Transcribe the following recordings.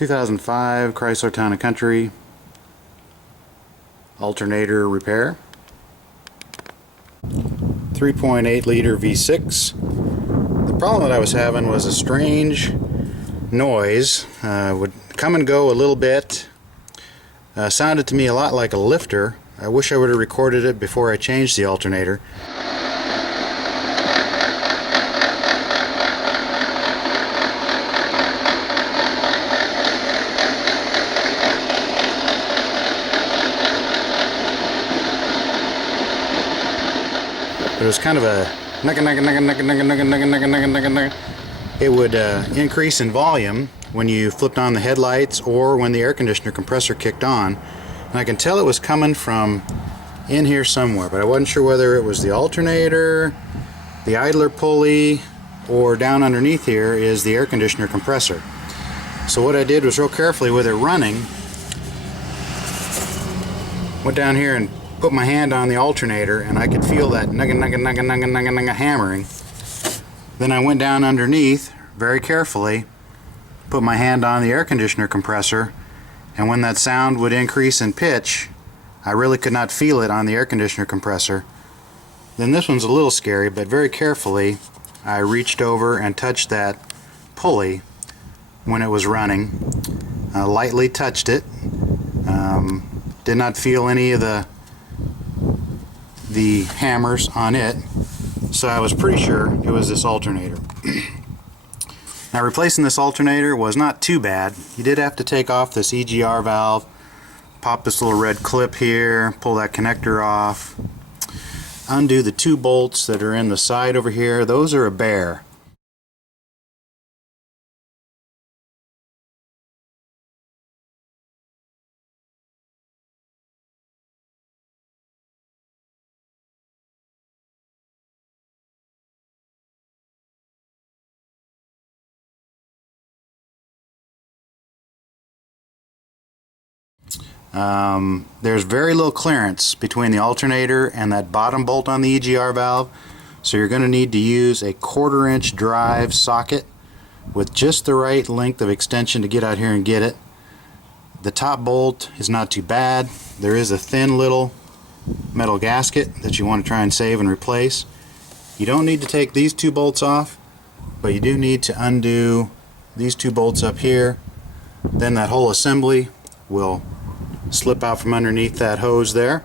2005 Chrysler Town & Country alternator repair. 3.8 liter V6. The problem that I was having was a strange noise. Would come and go a little bit. Sounded to me a lot like a lifter. I wish I would have recorded it before I changed the alternator. But it was kind of a it would increase in volume when you flipped on the headlights or when the air conditioner compressor kicked on. And I can tell it was coming from in here somewhere, but I wasn't sure whether it was the alternator, the idler pulley, or down underneath here is the air conditioner compressor. So what I did was real carefully with it running, went down here and put my hand on the alternator, and I could feel that hammering. Then I went down underneath very carefully, put my hand on the air conditioner compressor, and when that sound would increase in pitch, I really could not feel it on the air conditioner compressor. Then this one's a little scary, but very carefully I reached over and touched that pulley when it was running. Lightly touched it. Did not feel any of the hammers on it, so I was pretty sure it was this alternator. Now, replacing this alternator was not too bad. You did have to take off this EGR valve, pop this little red clip here, pull that connector off, undo the two bolts that are in the side over here. Those are a bear. There's very little clearance between the alternator and that bottom bolt on the EGR valve, so you're going to need to use a 1/4 inch drive socket with just the right length of extension to get out here and get it. The top bolt is not too bad. There is a thin little metal gasket that you want to try and save and replace. You don't need to take these two bolts off, but you do need to undo these two bolts up here. Then that whole assembly will slip out from underneath that hose there.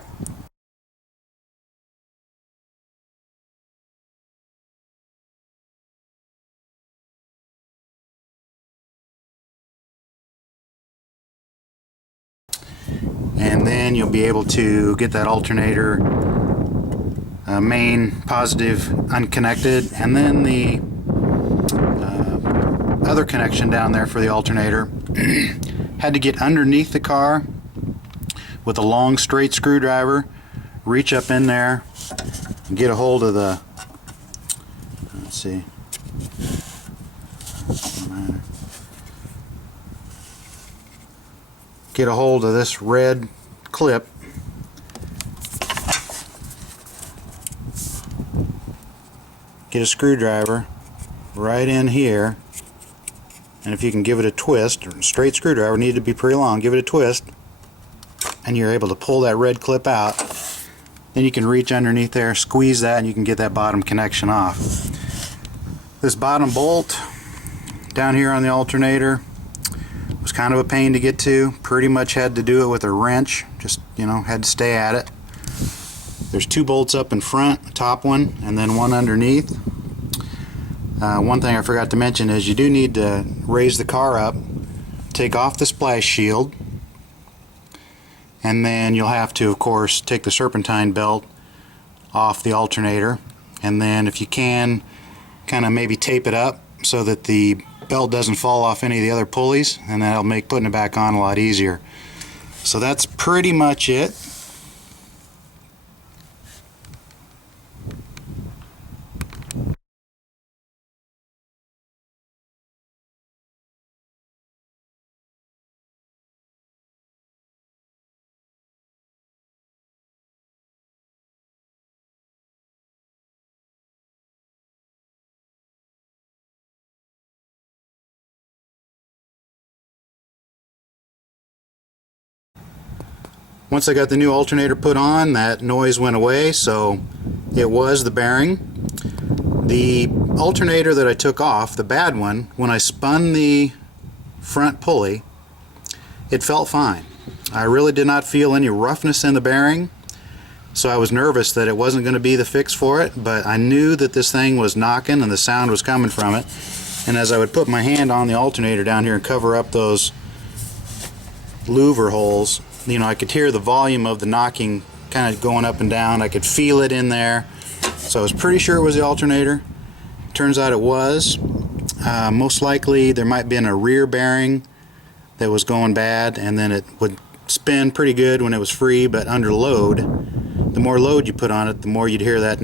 And then you'll be able to get that alternator main positive unconnected, and then the other connection down there for the alternator had to get underneath the car with a long straight screwdriver, reach up in there and get a hold of the, let's see, get a hold of this red clip, get a screwdriver right in here, and if you can give it a twist, or a straight screwdriver, need to be pretty long, give it a twist, and you're able to pull that red clip out. Then you can reach underneath there, squeeze that, and you can get that bottom connection off. This bottom bolt down here on the alternator was kind of a pain to get to. Pretty much had to do it with a wrench, just, you know, had to stay at it. There's two bolts up in front, top one, and then one underneath. One thing I forgot to mention is you do need to raise the car up, take off the splash shield, and then you'll have to, of course, take the serpentine belt off the alternator, and then if you can, kind of maybe tape it up so that the belt doesn't fall off any of the other pulleys, and that'll make putting it back on a lot easier. So that's pretty much it. Once I got the new alternator put on, that noise went away, so it was the bearing. The alternator that I took off, the bad one, when I spun the front pulley, it felt fine. I really did not feel any roughness in the bearing, so I was nervous that it wasn't going to be the fix for it, but I knew that this thing was knocking and the sound was coming from it. And as I would put my hand on the alternator down here and cover up those louver holes, you know, I could hear the volume of the knocking kind of going up and down. I could feel it in there. So I was pretty sure it was the alternator. Turns out it was. Most likely there might have been a rear bearing that was going bad, and then it would spin pretty good when it was free, but under load, the more load you put on it, the more you'd hear that